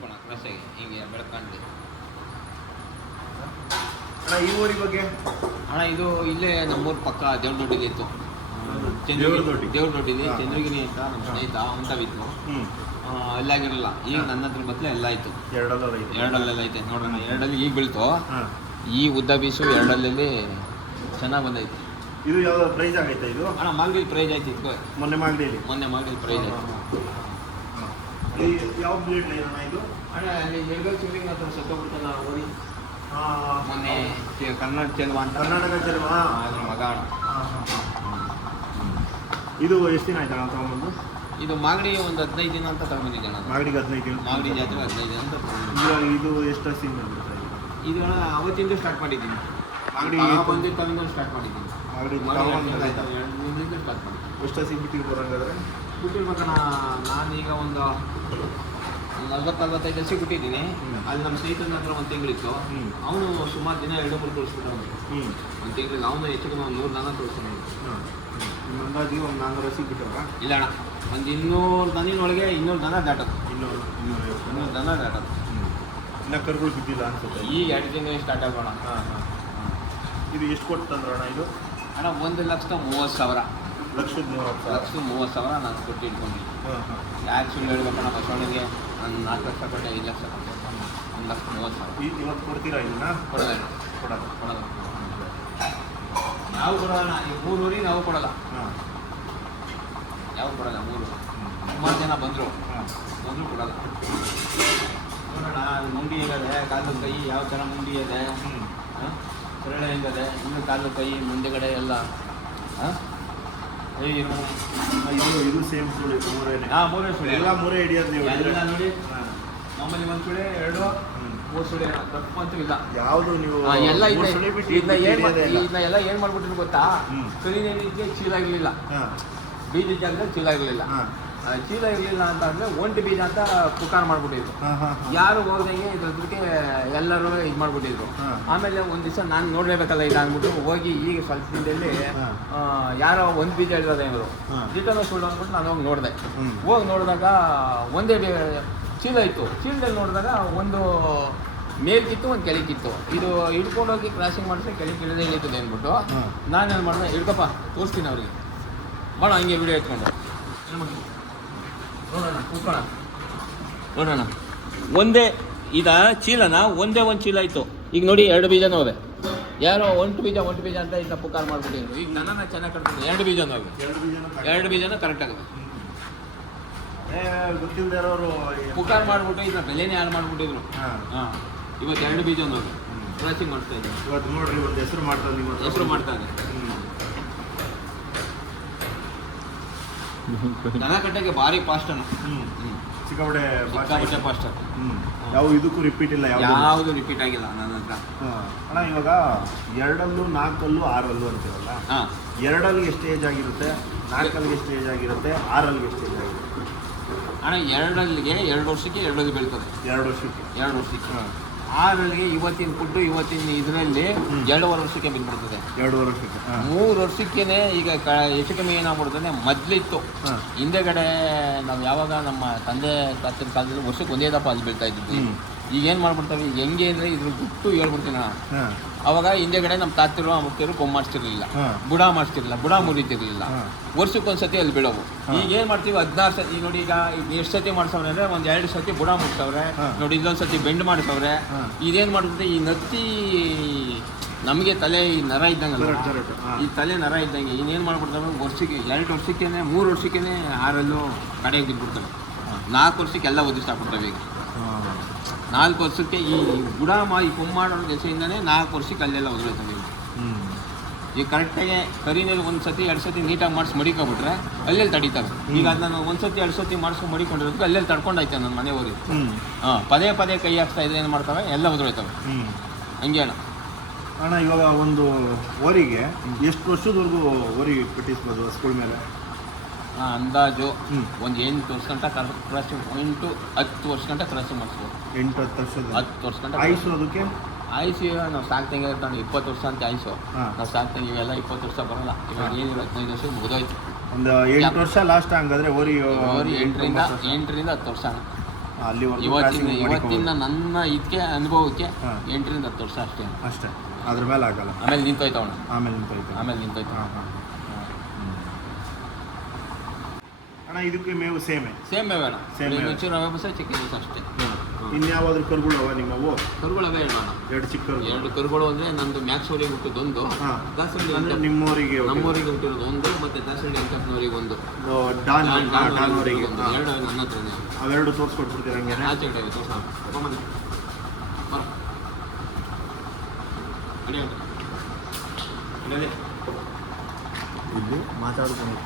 ನಿಲ್ಸ್ಕೊಳ ಕ್ರಾಸಾಗಿ ಹಿಂಗೆ ಬೆಳಕಾಂಡ್ಲಿ. ಅಣ್ಣ ಈ ಊರಿ ಬಗ್ಗೆ ಅಣ್ಣ ಇದು ಇಲ್ಲೇ ನಮ್ಮೂರ ಪಕ್ಕ ದೇವ್ರ ದೊಡ್ಡಿದೆ ಇತ್ತು. ದೇವ್ರ ದೊಡ್ಡಿದೆ ಚಂದ್ರಗಿರಿ ಅಂತ ನಮ್ಮ ಸ್ನೇಹಿತ ಅಂತವಿತ್ತು. ಅಲ್ಲಾಗಿರಲ್ಲ. ಈಗ ನನ್ನ ಹತ್ರ ಬತ್ತಲೆ ಎಲ್ಲ ಆಯ್ತು. ಎರಡಲ್ಲೆಲ್ಲ ಐತೆ ನೋಡೋಣ. ಎರಡಲ್ಲಿ ಈಗ ಬೀಳ್ತು. ಈ ಉದ್ದ ಬೀಸು ಎರಡಲ್ಲೇ ಚೆನ್ನಾಗಿ ಬಂದೈತೆ. ಇದು ಯಾವ ಪ್ರೈಸ್ ಆಗೈತೆ ಇದು? ಅಣ್ಣ ಮಾಗಡಿ ಪ್ರೈಸ್ ಆಯ್ತು ಇದ್ಕೋ. ಮೊನ್ನೆ ಮಾಗಡಿ ಪ್ರೈಸ್ ಆಯ್ತು. ಯಾವ ಬ್ಲೇಡ್ ಲೈನ್ ಅಣ್ಣ ಇದು? ಅಣ್ಣ ಅಲ್ಲಿ ಜಳಗಲ್ ಚೂರಿಂಗ್ ಹತ್ರ ಸತ್ತೋಗ್ಬಿಡ್ತಲ್ಲ ಓಡಿ. ಮೊನ್ನೆ ಕರ್ನಾಟಕ ಚೆಲುವ ಅದ್ರ ಮಗ ಅಣ್ಣ. ಇದು ಎಷ್ಟು ದಿನ ಆಯ್ತು ಅಣ್ಣ ತಗೊಂಡ್ಬಂದು? ಇದು ಮಾಗಡಿ ಒಂದು 15 ದಿನ ಅಂತ ತಗೊಂಡಿದ್ದೆ ಅಣ್ಣ. ಮಾಗಡಿಗೆ 15 ದಿನ. ಮಾಗಡಿ ಜಾತ್ರೆ 15 ದಿನ ಅಂತ ತಗೊಂಡಿದ್ದೆ. ಇದು ಎಷ್ಟು ಸಿಂಗ್ ಬಂದಿರುತ್ತೆ? ಇದು ಅಣ್ಣ ಅವತ್ತಿಂದ ಸ್ಟಾರ್ಟ್ ಮಾಡಿದ್ದೀನಿ. ಮಾಗಡಿ ಬಂದಿದ್ದು ತಗೊಂಡು ಸ್ಟಾರ್ಟ್ ಮಾಡಿದ್ದೀನಿ. ಮಾಗಡಿ ಸ್ಟಾರ್ಟ್ ಮಾಡಿ ಎಷ್ಟು ಸಿಂಗ್ ಬಿಟ್ಟಿರ್ಬೋದು ಹಂಗಾದ್ರೆ? ಬಿಟ್ಟಿರ್ಬೇಕಣ್ಣ. ನಾನೀಗ ಒಂದು 40-45 ಹಸಿ ಬಿಟ್ಟಿದ್ದೀನಿ. ಅಲ್ಲಿ ನಮ್ಮ ಸ್ನೇಹಿತನ ಹತ್ರ ಒಂದು ತಿಂಗಳಿತ್ತು. ಅವನು ಸುಮಾರು ದಿನ 2-3 ತೋರಿಸ್ಬಿಟ್ಟು ಒಂದು ತಿಂಗಳಿಗೆ ಅವನು ಹೆಚ್ಚಿಗೆ ಒಂದು 100 ದನ ತೋರಿಸ್ತಾನೆ. ಅಂದಾಜು ಒಂದು 400 ಹಸಿ ಬಿಟ್ಟವ್ರ? ಇಲ್ಲ ಅಣ್ಣ, ಒಂದು 200 ದನಿನೊಳಗೆ 200 ದನ ದಾಟೋದು. 200 ದನ ದಾಟೋದು. ಇನ್ನು ಕರುಗಳು ಬಿದ್ದಿಲ್ಲ ಅನ್ಸುತ್ತೆ. ಈಗ 2 ತಿಂಗಳು ಸ್ಟಾರ್ಟ್ ಆಗೋಣ. ಇದು ಎಷ್ಟು ಕೊಟ್ಟು ತಂದ್ರು ಅಣ್ಣ ಇದು? ಅಣ್ಣ 1,30,30,000. 1,30,30,000 ನಾನು ಕೊಟ್ಟು ಇಟ್ಕೊಂಡಿದ್ದೀನಿ. ಯಾರು ಸುಳ್ಳು ಹೇಳ್ಬೇಕಣ್ಣ ಬಸವಣ್ಣಿಗೆ? ನಾನು 4 ಲಕ್ಷ ಕೊಟ್ಟೆ, 5 ಲಕ್ಷ ಕೊಟ್ಟೆ. 1,30,30,000 ಇವತ್ತು ಕೊಡ್ತೀರಾ ಇದನ್ನ? ಕೊಡೋದು. ನಾವು ಕೊಡೋಣ. ಈ 3 ಊರಿಗೆ ನಾವು ಕೊಡಲ್ಲ. ಯಾವ ಕೊಡಲ್ಲ 3. ಸುಮಾರು ಜನ ಬಂದರು ಕೊಡಲ್ಲ. ನೋಡೋಣ ಮುಂಡಿ ಹೇಗದೆ, ಕಾಲು ಕೈ ಯಾವ ಥರ ಮುಂಡಿ ಇದೆ, ಸರಳ ಹೆಂಗದೆ, ಇನ್ನು ಕಾಲು ಕೈ ಮುಂದೆಗಡೆ ಎಲ್ಲ ಇದು ಸೇಮ್ ಸುಳಿ ಮೂರೇನೆ? ಮೂರೇ ಸುಳಿ. ಎಲ್ಲ ಮೂರೇ ಹಿಡಿಯೋದು ನೀವು? ಎಲ್ಲ ನೋಡಿ ನಮ್ಮಲ್ಲಿ 1 ಸುಳಿ 2 3 ಸುಳಿ ತಪ್ಪಂತೂ ಇಲ್ಲ. ಯಾವುದು ನೀವು ಎಲ್ಲ ಇದನ್ನ ಏನು ಮಾಡ್ಬಿಟ್ಟಿದ್ರು ಗೊತ್ತಾ? ಕರಿನೇನಿಗೆ ಚೀಲ ಇರಲಿಲ್ಲ, ಬೀಜದ ಜಾಗದಲ್ಲಿ ಚೀಲ ಇರಲಿಲ್ಲ. ಚೀಲ ಇರಲಿಲ್ಲ ಅಂತ ಅಂದರೆ ಒಂಟಿ ಬೀಜ ಅಂತ ಪುಕಾರ ಮಾಡ್ಬಿಟ್ಟಿದ್ರು. ಯಾರು ಹೋಗ್ದಂಗೆ ಇದ್ರಕ್ಕೆ ಎಲ್ಲರೂ ಇದು ಮಾಡ್ಬಿಟ್ಟಿದ್ರು. ಆಮೇಲೆ ಒಂದು ದಿವಸ ನಾನು ನೋಡಲೇಬೇಕಲ್ಲ ಇದು ಅಂದ್ಬಿಟ್ಟು ಹೋಗಿ ಈಗ ಸ್ವಲ್ಪ ದಿನದಲ್ಲಿ ಯಾರೋ ಒಂದು ಬೀಜ ಇರೋದೇ ಇವರು ರಿಟರ್ನ್ ಸುಳ್ಳು ಅಂದ್ಬಿಟ್ಟು ನಾನು ಹೋಗಿ ನೋಡಿದೆ. ಹೋಗಿ ನೋಡಿದಾಗ ಒಂದೇ ಚೀಲ ಇತ್ತು. ಚೀಲದಲ್ಲಿ ನೋಡಿದಾಗ ಒಂದು ಮೇಲ್ಕಿತ್ತು, ಒಂದು ಕೆಳಗಿತ್ತು. ಇದು ಹಿಡ್ಕೊಂಡೋಗಿ ಕ್ರಾಸಿಂಗ್ ಮಾಡಿದ್ರೆ ಕೆಳಗೆ ಇಳಿದೇ ಇಳಿತದೆ ಅಂದ್ಬಿಟ್ಟು ನಾನೇನು ಮಾಡಿದೆ, ಹಿಡ್ಕಪ್ಪ ತೋರಿಸ್ತೀನಿ ಅವ್ರಿಗೆ, ಮಾಡೋಣ ಹಂಗೆ ವಿಡಿಯೋ ಎತ್ಕೊಂಡು ನೋಡೋಣ. ಒಂದೇ ಚೀಲನ ಒಂದೇ ಒಂದು ಚೀಲ ಇತ್ತು. ಈಗ ನೋಡಿ 2 ಬೀಜನೂ ಅವೆ. ಯಾರೋ ಒಂಟು ಬೀಜ ಅಂತ ಇದನ್ನ ಪುಕಾರ ಮಾಡ್ಬಿಟ್ಟಿದ್ರು. ಈಗ ನನ್ನ ಚೆನ್ನಾಗಿ ಕಟ್ಬಿಟ್ಟು 2 ಬೀಜನೂ ಅವೆ. 2 ಬೀಜನೂ ಕರೆಕ್ಟ್ ಆಗುತ್ತೆ. ಗೊತ್ತಿಲ್ಲದವರು ಪುಕಾರ ಮಾಡ್ಬಿಟ್ಟು ಇದನ್ನ ಬೆಲೆನೇ ಹಾಳು ಮಾಡ್ಬಿಟ್ಟಿದ್ರು. ಇವತ್ತು 2 ಬೀಜನೂ ಅವೆ. ಕ್ರಾಸಿಂಗ್ ಮಾಡ್ತಾ ಇದ್ದಾರೆ. ಇವತ್ತು ನೋಡ್ರಿ ಒಂದು ಹೆಸರು ಮಾಡ್ತಾರೆ. ದನ ಕಟ್ಟಕ್ಕೆ ಭಾರಿ ಫಾಸ್ಟ್ ಅಣ್ಣ. ಸಿಕ್ಕಾಪಟ್ಟೆ ಫಾಸ್ಟ್. ಯಾವ ಇದಕ್ಕೂ ರಿಪೀಟ್ ಇಲ್ಲ, ಯಾವುದು ರಿಪೀಟ್ ಆಗಿಲ್ಲ ನನ್ನ ಹತ್ರ. ಅಣ್ಣ ಇವಾಗ 2 4 6 ಅಂತೀವಲ್ಲ, 2 ಎಷ್ಟು ಏಜ್ ಆಗಿರುತ್ತೆ, 4 ಎಷ್ಟು ಏಜ್ ಆಗಿರುತ್ತೆ, 6 ಎಷ್ಟು ಏಜ್ ಆಗಿರುತ್ತೆ? ಅಣ್ಣ 2 ವರ್ಷಕ್ಕೆ 2 ಬೀಳ್ತದೆ. 2 ವರ್ಷಕ್ಕೆ 6 ಇವತ್ತಿನ ಫುಡ್ಡು ಇವತ್ತಿನ ಇದರಲ್ಲಿ 2.5 ವರ್ಷಕ್ಕೆ ಬಿದ್ದುಬಿಡ್ತದೆ. 2 ವರ್ಷಕ್ಕೆ 3 ವರ್ಷಕ್ಕೇನೆ ಈಗ ಹೆಚ್ಚು ಕಮ್ಮಿ ಏನಾಗ್ಬಿಡ್ತದೆ. ಮೊದಲಿತ್ತು ಹಿಂದೆಗಡೆ ನಾವು ಯಾವಾಗ ನಮ್ಮ ತಂದೆ ತಾತನ ಕಾಲದಲ್ಲಿ ವರ್ಷಕ್ಕೆ ಒಂದೇ ದಪ್ಪ ಅಲ್ಲಿ ಬೀಳ್ತಾ ಇದ್ದಿದ್ದು. ಈಗ ಏನು ಮಾಡ್ಬಿಡ್ತಾವೆ ಹೆಂಗೆ ಅಂದರೆ ಇದ್ರ ಗುಟ್ಟು ಹೇಳ್ಬಿಡ್ತೀನಿ. ಅವಾಗ ಹಿಂದೆಗಡೆ ನಮ್ಮ ತಾತರು ಮುಖ್ಯರು ಕೊಂಬ್ ಮಾಡಿಸ್ತಿರ್ಲಿಲ್ಲ, ಬುಡ ಮಾಡಿಸ್ತಿರ್ಲಿಲ್ಲ, ಬುಡ ಮುರಿತಿರ್ಲಿಲ್ಲ. ವರ್ಷಕ್ಕೊಂದ್ಸತಿ ಅಲ್ಲಿ ಬೀಳೋವು. ಈಗ ಏನು ಮಾಡ್ತೀವಿ 16 ಸತಿ. ನೋಡಿ ಈಗ ಎಷ್ಟು ಸತಿ ಮಾಡಿಸವ್ರೆ ಅಂದರೆ ಒಂದು 2 ಸತಿ ಬುಡ ಮುಟ್ಸವ್ರೆ ನೋಡಿ, ಇಲ್ಲೊಂದು ಸತಿ ಬೆಂಡ್ ಮಾಡಿಸವ್ರೆ. ಇದೇನು ಮಾಡ್ಬಿಡುತ್ತೆ, ಈ ನತ್ತಿ ನಮಗೆ ತಲೆ ಈ ನರ ಇದ್ದಂಗಲ್ಲ, ಈ ತಲೆ ನರ ಇದ್ದಂಗೆ ಇನ್ನೇನು ಮಾಡ್ಬಿಡ್ತವೆ ವರ್ಷಕ್ಕೆ 2 ವರ್ಷಕ್ಕೇನೆ 3 ವರ್ಷಕ್ಕೇನೆ 6 ಕಡೆಗೆ ಬಿದ್ದುಬಿಡ್ತವೆ. 4 ವರ್ಷಕ್ಕೆ ಎಲ್ಲ ಒದಿಸ್ತಾಕ್ಬಿಡ್ತವೆ. ಈಗ 4 ವರ್ಷಕ್ಕೆ ಈ ಬುಡ ಈ ಕೊಂಬಾಡೋ ದೆಸೆಯಿಂದನೇ 4 ವರ್ಷಕ್ಕೆ ಅಲ್ಲೆಲ್ಲ ಒದರುತ್ತವೆ. ಈಗ ಕರೆಕ್ಟಾಗಿ ಕರಿನೇಲಿ 1 ಸತಿ 2 ಸತಿ ನೀಟಾಗಿ ಮಾಡಿಸಿ ಮಡಿಕೊಬಿಟ್ರೆ ಅಲ್ಲೆಲ್ಲಿ ತಡೀತವೆ. ಈಗ ಅದು ನಾನು 1 ಸತಿ 2 ಸತಿ ಮಾಡಿಸ್ಕೊಂಡು ಮಡಿಕೊಂಡಿರೋದಕ್ಕೆ ಅಲ್ಲೆಲ್ಲಿ ತಡ್ಕೊಂಡಾಯ್ತೆ ನನ್ನ ಮನೆ ಹೋಗಿ. ಪದೇ ಕೈ ಹಾಕ್ತಾ ಇದ್ರೆ ಏನು ಮಾಡ್ತವೆ, ಎಲ್ಲ ಒದರುತ್ತವೆ. ಹಂಗೆ ಅಣ್ಣ ಇವಾಗ ಒಂದು ಓರಿಗೆ ಎಷ್ಟು ವರ್ಷದವರೆಗೂ ಓರಿ ಕಟ್ಟಿಸ್ಬೋದು ಸ್ಕೂಲ್ ಮೇಲೆ? ಅಂದಾಜು ಒಂದು 8 ವರ್ಷ ಗಂಟ ಕ್ರಾಸಿಂಗ್, 8-10 ವರ್ಷ ಗಂಟ ಕ್ರಾಸಿಂಗ್ ಮಾಡಿಸ್ಬೋದು. 10 ವರ್ಷ ಗಂಟ ಆಯುಷು ಅದಕ್ಕೆ? ಆಯುಷು ನಾವು ಸಾಕ್ತಂಗೆ ಇರ್ತಾನೆ 20 ವರ್ಷ ಅಂತ ಆಯುಷು. ನಾವು ಸಾಕ್ತಂಗೆ ಇವೆಲ್ಲ 20 ವರ್ಷ ಬರೋಲ್ಲ. ಇವಾಗ ಏನು 15 ವರ್ಷಕ್ಕೆ ಮುಗಿದೋಯ್ತು. ಒಂದು 8 ವರ್ಷ ಲಾಸ್ಟ್ ಹಂಗಾದ್ರೆ ಓರಿ 8ರಿಂದ 10 ವರ್ಷ. ಅಲ್ಲಿವರೆಗೂ ಇವತ್ತಿನ ನನ್ನ ಇದಕ್ಕೆ ಅನುಭವಕ್ಕೆ ಹಾ. 8ರಿಂದ 10 ವರ್ಷ ಅಷ್ಟೇ. ಅಷ್ಟೇ, ಅದ್ರ ಮೇಲೆ ಆಗಲ್ಲ. ಆಮೇಲೆ ನಿಂತೋಯ್ತವಣ. ಆಮೇಲೆ ನಿಂತೋಯ್ತು. ನಿಂತೋಯ್ತು. ಅಣ್ಣ ಇದಕ್ಕೆ ಮೇವು ಸೇಮೆ. ಸೇಮ್ ಬೇಡ. Same ಬೇಡ. ಒಂಚೂರು ರವೆ ಬಸ ಚಿಕನ್ ಬಸ ಅಷ್ಟೇ. ಇನ್ಯಾವಾದ್ರೂ ಕರುಗಳು ಅವ ನಿಮ್ಮವು? ಕರುಗಳವೇ ಹೇಳೋಣ. 2 ಚಿಕ್ಕ ಕರುಗಳು. 2 ಕರುಗಳು ಅಂದರೆ ನಂದು ಮ್ಯಾಕ್ಸೂರಿಗೆ ಹುಟ್ಟಿದೊಂದು, ಹಾಂ. ದಾಸಹಳ್ಳಿ ಅಂದರೆ ನಿಮ್ಮವರಿಗೆ ನಮ್ಮೂರಿಗೆ ಹುಟ್ಟಿರೋದು ಒಂದು, ಮತ್ತೆ ದಾಸಹಳ್ಳಿ ಅಂಕಪ್ಪನವರಿಗೆ ಒಂದು, ಡಾನ್ ಅವರಿಗೆ ಒಂದು. 2 ನನ್ನ ಹತ್ರನೇ. ಅವೆರಡು ತೋರಿಸ್ಕೊಟ್ಬಿಡ್ತೀರ ಹಂಗೆ? ಆಚೆ ಕಡೆ ತೋರ್ಸೋಣ. ಬನ್ನಿ. ಬರೋ. ಇಲ್ಲಿ ಮಾತಾಡ್ಕೊಂಡು